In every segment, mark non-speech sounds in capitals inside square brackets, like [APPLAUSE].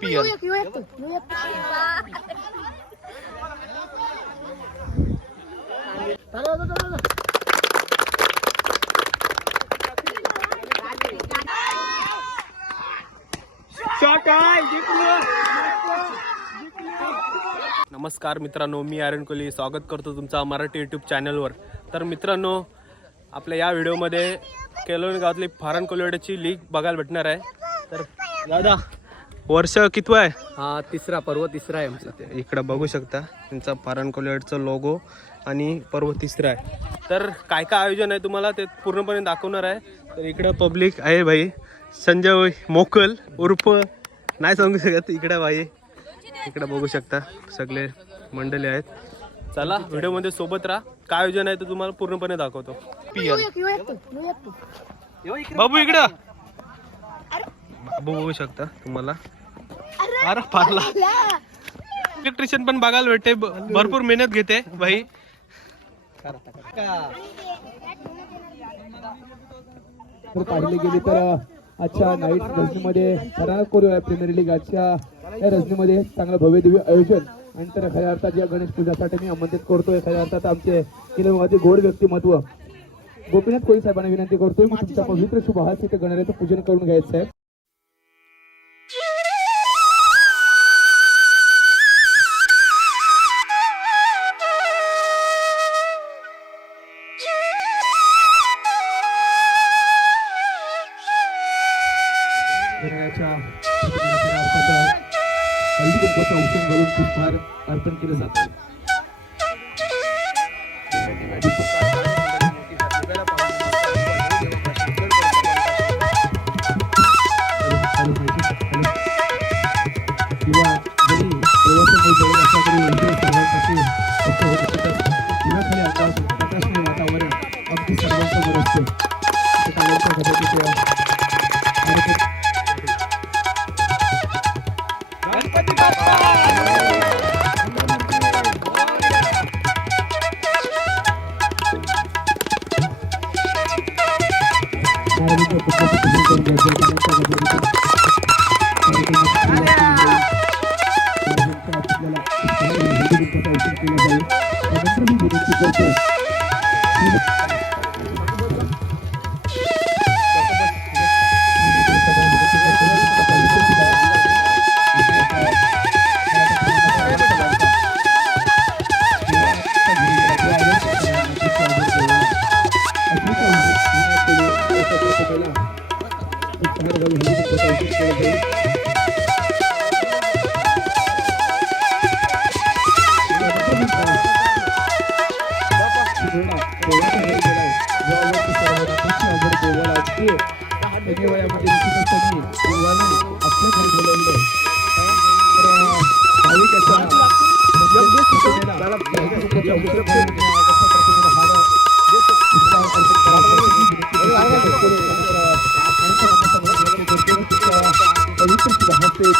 Pier नमस्कार मित्रांनो मी आर्यन कोहली स्वागत करतो तुमचा मराठी यूट्यूब चॅनलवर तर मित्रांनो आपल्या या व्हिडिओमध्ये केलोन गावातली फारण कोलिवड्याची लीग बघायला भेटणार आहे. तर दादा वर्ष कितवं आहे? हा तिसरा पर्व तिसरा आहे आमचा. इकडं बघू शकता त्यांचा फारण कोलिवडचं लोगो आणि पर्व तिसरा आहे. तर काय काय आयोजन आहे तुम्हाला ते पूर्णपणे दाखवणार आहे. तर इकडं पब्लिक आहे भाई संजय मोकल उर्फ नाही सांगू शकत इकडं भाई. इकडं बघू शकता सगळे मंडळी आहेत. चला व्हिडिओमध्ये सोबत राहा. काय आयोजन आहे ते तुम्हाला पूर्णपणे दाखवतो. पियर बाबू इकडं. बाबू बघू शकता तुम्हाला. अरे पारला. इलेक्ट्रिशियन पण बघायला भेटते. भरपूर मेहनत घेते भाई. जर पाहिले गेले तर आजच्या नाईट रजनीमध्ये खरा कोरिया प्रीमियर लीग आजच्या या रजनीमध्ये चांगलं भव्य दिव्य आयोजन. आणि तर खऱ्या अर्थात या गणेश पूजासाठी मी आमंत्रित करतोय. खऱ्या अर्थात आमचे किलोमध्ये गोड व्यक्तिमत्व. गोपीनाथ कोळी साहेबांना विनंती करतोय की तुमच्या पवित्र शुभ हात इथे गणरायाचं पूजन करून घ्यायचं आहे. गणरायाच्या प्रतिमेला खऱ्या अर्थात घालून पुष्पहार अर्पण केले जातं.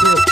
Thank you.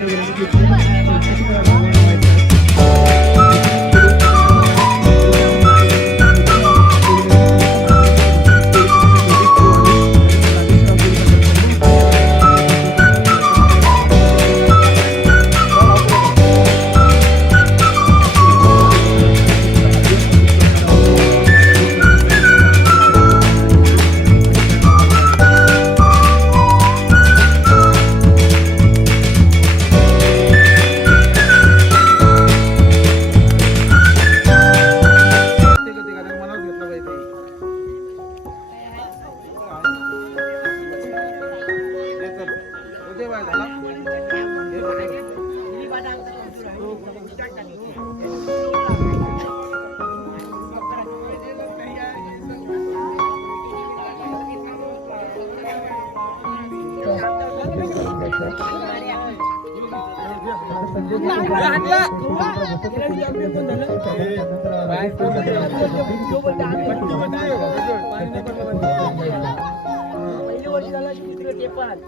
University. ते पण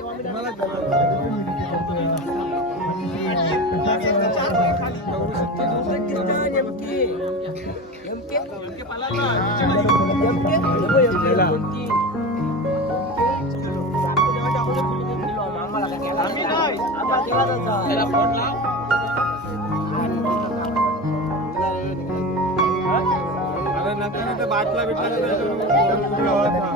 नेमके नेमके नेमके पाला बाटला बिटला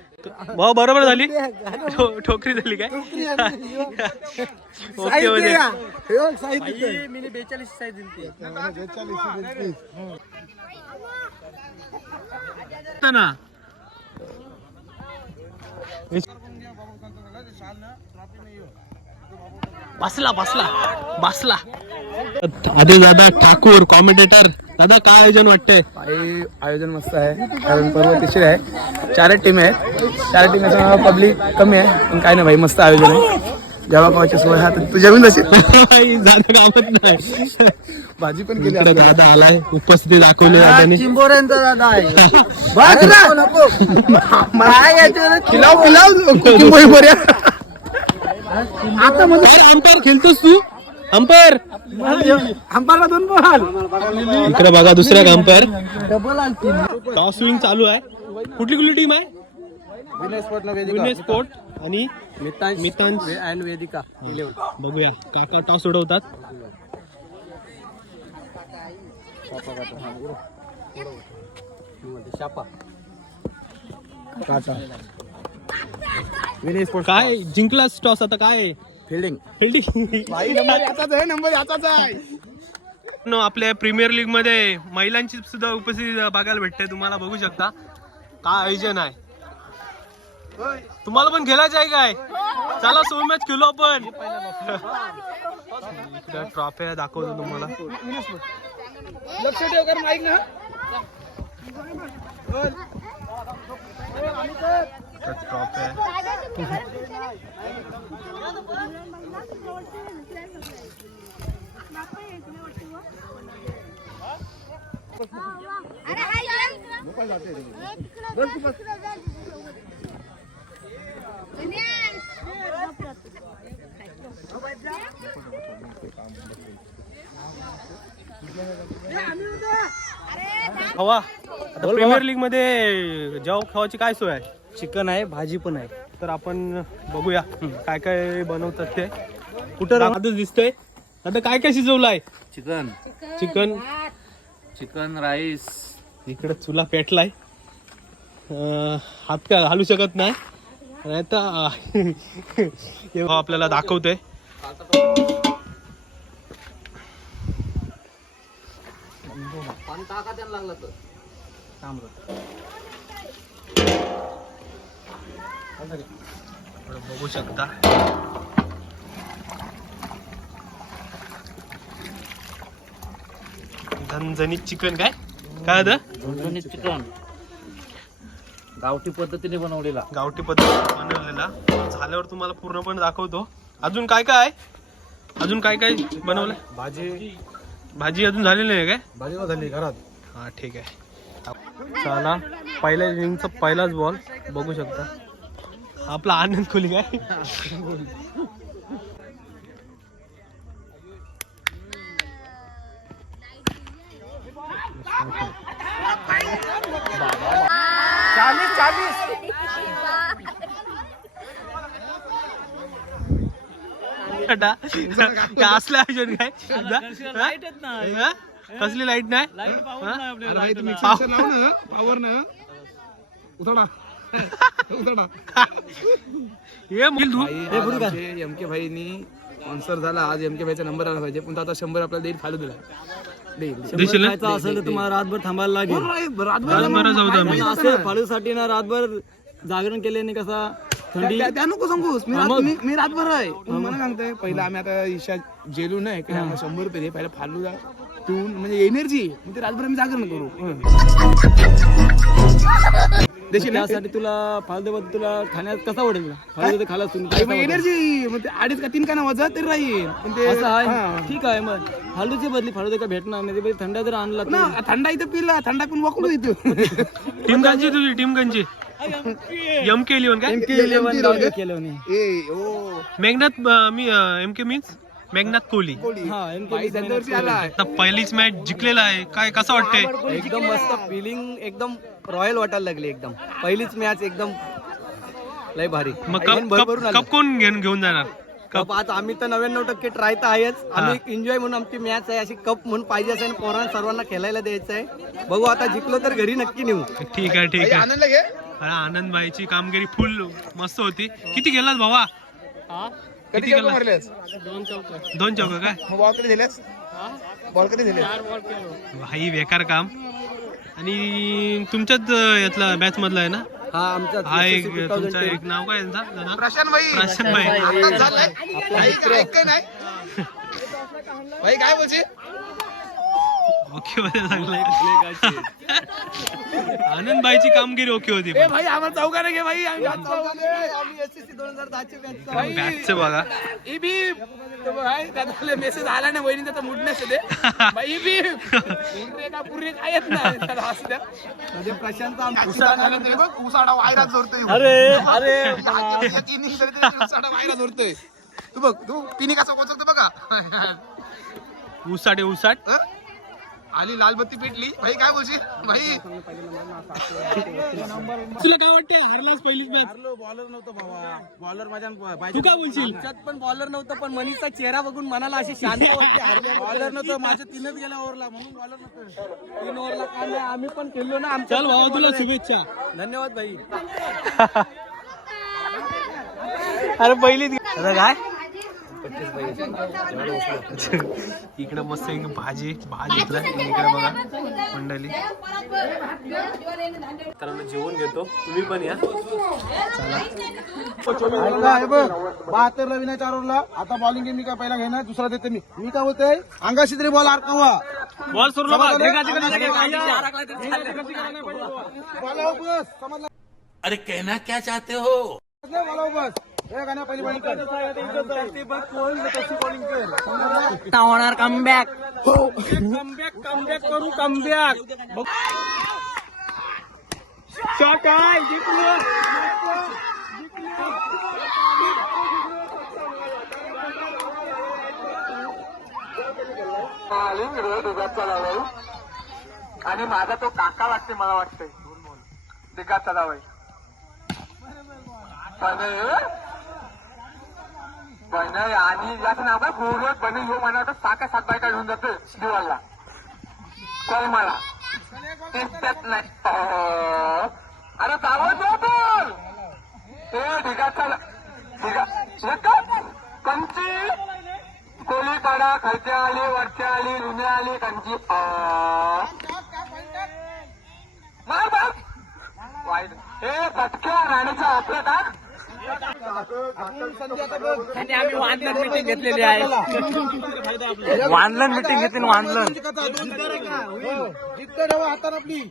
भाऊ बरोबर झाली? [LAUGHS] ठोकरी झाली काय? [LAUGHS] ओके मध्ये ना. [LAUGHS] बसला बसला बसला. आधी दादा ठाकूर कॉमेंटेटर दादा काय आयोजन वाटतंय? आयोजन मस्त आहे. कारण पर्व तिसरे आहे. चारच टीम आहेत. चार टीम पब्लिक कमी आहे. पण काय नाही भाई मस्त आयोजन आहे. जेव्हा पावाची सोय हा पण तशी दादा कामत नाही. भाजी पण केली इकडे दादा आलाय. उपस्थिती दाखवली दादानी चिंबोऱ्यांचा दादा आहे. [LAUGHS] [LAUGHS] खिलाव खिलाव. कुकिंग बऱ्या आता अरे अंपायर खेळतोस तू? अंपायर. आंबाला दोन बॉल इकडे बघा दुसऱ्या अंपायर? डबल आलती टॉस स्विंग चालू आहे. कुठली कुठली टीम आहे? विनय स्पोर्ट आणि मितांश अँड वेदिका. बघूया. काका टॉस उडवतात. शापा. काय जिंकलास टॉस आता काय? फिल्डिंग फिल्डिंग आहे नंबर याचाच आहे. न आपल्या प्रीमियर लीगमध्ये महिलांची सुद्धा उपस्थिती बघायला भेटते तुम्हाला बघू शकता. काय आयोजन आहे? तुम्हाला पण खेळायचं आहे काय? चला सो मॅच खेळू आपण. ट्रॉफी दाखवतो तुम्हाला. लक्ष ठेव कर माईक ना. आहे अरे हाय हवा। प्रीमियर लीगमध्ये जेव्हा खावाची काय सोय आहे? चिकन आहे भाजी पण आहे. तर आपण बघूया काय काय बनवतात ते. कुठं आधीच दिसतंय? आता काय काय शिजवलं आहे चिकन. चिकन. Chicken rice. इकडे चुला पेटलाय. अं, हात काय घालू शकत नाही. आणि आता [LAUGHS] हे भाऊ आपल्याला दाखवतोय. बघू शकता. झणझणीत चिकन काय? काय झणझणीत चिकन. गावठी पद्धतीने बनवलेला. गावठी पद्धतीने बनवलेला. झाल्यावर तुम्हाला पूर्णपणे दाखवतो. अजून काय काय अजून काय काय बनवलं? भाजी. भाजी अजून झालेली आहे काय? भाजी झाली घरात. हा ठीक आहे. चला पहिल्या इनिंगचा पहिलाच बॉल बघू शकता. आपला आनंद खोली काय? चालीस चालीस बेटा, काय असलं आयोजन काय? कसली लाइट नाही? हा? पावर ना उतडा एम के भाईनी स्पॉन्सर झाला. आज एम के भाईचा नंबर आला पाहिजे. पण तो आता शंभर आपल्याला देईल फालू दिला? असेल तर तुम्हाला रातभर थांबायला लागेल. रातभर जाऊ दे आम्ही. असं फाळूसाठी ना रातभर जागरण केल्याने कसा थंडी त्या त्या नको सांगूस. मी रात- मी- रातभर आहे. मला सांगतोय पहिला आम्ही आता ईशा जेलू नाही शंभर रुपये दे पहिला फालू जा. पिऊन म्हणजे एनर्जी मग ते रातभर आम्ही जागरण करू. देशील? त्यासाठी तुला फालूद्याबद्दल तुला खाण्यात कसा आवडेल? तुला फालुदा खाला एनर्जी ते अडीच का तीन का नावाजा तरी राहील. पण ते असं हा. आहे ठीक आहे मग. फालूची बदली फालुदा का भेटणार नाही. ते थंडा जर आणला ना थंडा इथं पिला थंडा पिऊन वाकडू इथं टीम तुझी टीम कंची एम के? लिओन काय इलेव्हन केलं नाही ए ओ. मेघनाथ मी M K means Meghnath Kohli. हा आता पहिलीच मॅच जिंकलेला आहे. काय कसं वाटतंय? एकदम मस्त फिलिंग एकदम रॉयल वाटायला लागली एकदम. पहिलीच मॅच एकदम लय भारी. मग कप भरभरून कप आली. कप कोण घेऊन घेऊन जाणार? कप. आज आम्ही तर नव्याण्णव टक्के ट्राय तर आहेच. आम्ही एन्जॉय म्हणून आमची मॅच आहे. अशी कप म्हणून पाहिजे असेल पोरांना सर्वांना खेळायला द्यायचं आहे. बघू आता जिंकलो तर घरी नक्की नेऊ. ठीक आहे ठीक आहे. आनंद घे. अरे आनंद भाईची कामगिरी फुल मस्त होती. किती गेलास भावा? कधी चौका मारलेस? दोन चौक काय बॉल कधी दिलेस? बॉल कधी दिले भाई बेकार काम. आणि तुमच्याच यातला मॅच मधला आहे ना? हा आमचा हा एक तुमचा एक नाव काय यांचा? प्रशांत भाई. प्रशांत भाई. काय ऐक काय नाही. भाई काय बोलशील? ओके मध्ये चांगलाय [LAUGHS] आनंद भाईची कामगिरी ओके होती ए भाई आम्हाला चौका घे भाई आम्ही बॅटचं बघा. बी. तो भाई मेसेज आला नाही वहिनी त्याचा मूड नसते ते [LAUGHS] भाई ई बी. पुरे का पुरे काय येत नाही त्याला असू द्या. म्हणजे प्रशांत उसाडा वायरा जोडतोय. अरे अरे [LAUGHS] उसाडा वायरा जोडतोय. तू बघ तू पिनी कसा कोचकतो बघा. उसाट आहे, उसाट हं? आली लाल बत्ती पेटली. भाई काय बोलशील? भाई. तुला काय वाटतंय? हरलाच पहिलीच मॅच बॉलर नव्हतं भावा. बॉलर माझ्या तू काय बोलशील? आमच्यात पण बॉलर नव्हतं पण मनीषचा चेहरा बघून मनाला अशी शांत वाटते. बॉलर नव्हतं माझ्या तीनच गेल्या ओव्हरला म्हणून बॉलर नव्हतं. तीन ओव्हरला काय नाही आम्ही पण खेळलो ना आमच्या चल भावा तुला शुभेच्छा. धन्यवाद भाई. अरे पहिली काय? इकडे मस्त एक भाजी भाजी इकडे बघा. मंडळी. मित्रांनो जेवण घेतो. तुम्ही पण या. बहात्तरला विनय चार ओव्हरला आता बॉलिंग मी काय पहिला घेणार दुसरा देते मी. मी काय बोलतोय अंगाशी तरी बॉल अडकवा बॉल सोडला बा. अरे कहना क्या चाहते हो? बस. गाण्या पहिली बॉलिंग कर होणार कमबॅक कमबॅक कमबॅक करू कमबॅक शॉट आहे जिंकलो. आणि माझा तो काका वाटते मला वाटतंय. दिगाचा जावय पण आणि याचं नाव काय पूर्ण बने यो म्हणा साका सात बायका घेऊन जातो दिवाळला. चल मला? त्यात नाही. अरे जावं जाऊ बोल. ए ढिगाचा ढिगा. हे कंची. कोली काढा खालच्या आली वरच्या आली रुण्या आली कंची. मार मार वाईट. ए पटक्या राणीचा आपलं टाक आणि आम्ही वानलन मिटिंग घेतलेली आहे. वानलन मिटिंग घेतली वानलन इतकं हातात आपली.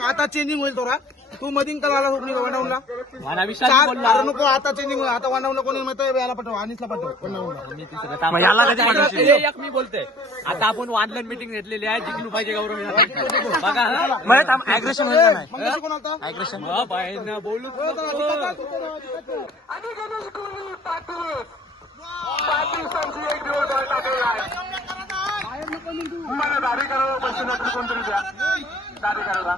आता चेंजिंग होईल तोरा तू मधीन काल आला होत नाही वनावूनला मला विशाल बोलला. अरे नको आता चेंजिंग आता वनावूनला कोणी माहिती याला पाठव अनिसला पाठव. मी तिसरं याला कधी पाठवशील? बोलतोय. आता आपण ऑनलाईन मीटिंग घेतलेली आहे जिंकलो पाहिजे गौरव बघा हा. मला नको. कोणतरी द्या. दाढी करायला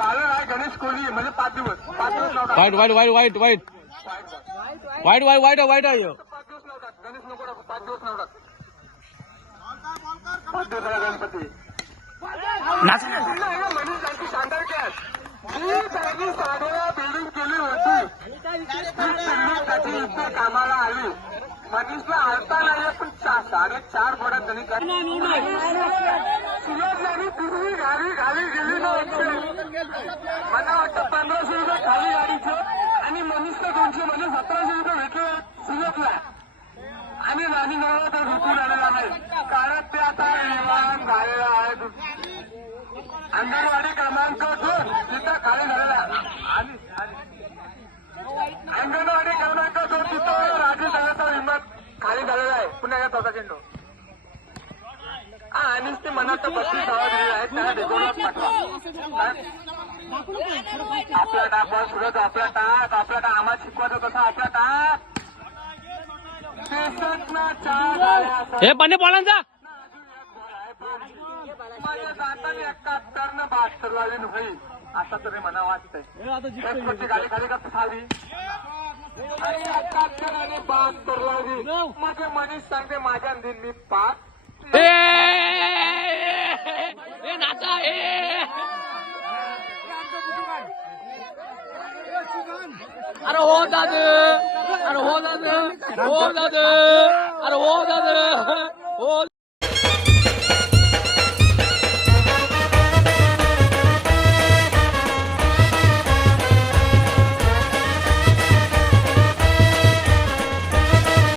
आहे गणेश कोहली म्हणजे पाच दिवस. पाच दिवस वाईट वाईट वाईट वाईट वाईट. वाईट वाईट वाईट वाईट आहे. पाच दिवस गणेश नको पाच दिवस लावतात. पाच दिवसाला गणपती. त्यांची शानदार कॅच जी त्यांनी साडेला बिल्डिंग केली होती ती बिल्डिंग त्याची इथे कामाला आली. मनीषला आलता नाही पण चा- साडेचार बोटात त्यांनी तिसरी गाडी खाली गेली नव्हती. मला वाटतं पंधराशे रुपये खाली गाडीचं आणि मनीषला दोनशे म्हणजे सतराशे रुपये भेटले सुरतला आणि राजीनामा तर झुकून आलेला नाही कारण ते आता विमान झालेला आहे अंगणवाडी क्रमांक दोन तिथं खाली झालेला आहे. आणि आणि- अंगणवाडी क्रमांक दोन तिथं राजू सगळ्याचा विमान खाली झालेला चौथा चेंडू. हा, आणि ते मनात बत्तीस धावा दिलेल्या आहेत त्याला बेगोनात पाठवा आपला टाक सुरत आपला टाक आपला टाक आम्हाला शिकवायचं कसं आपला टाक चार हे पन्ने पोळांचा माझ्या जाताना एकाहत्तर न बहात्तर वाजून होईल आता तरी मना वाटतंय गाडी खाली कसं खाली? आणि एकाहत्तर आणि बहात्तर लावली मग मनीष सांगते माझ्या दिन मी पाच अरे हो दादा. अरे हो दादा. हो दादा. अरे हो दादा. हो,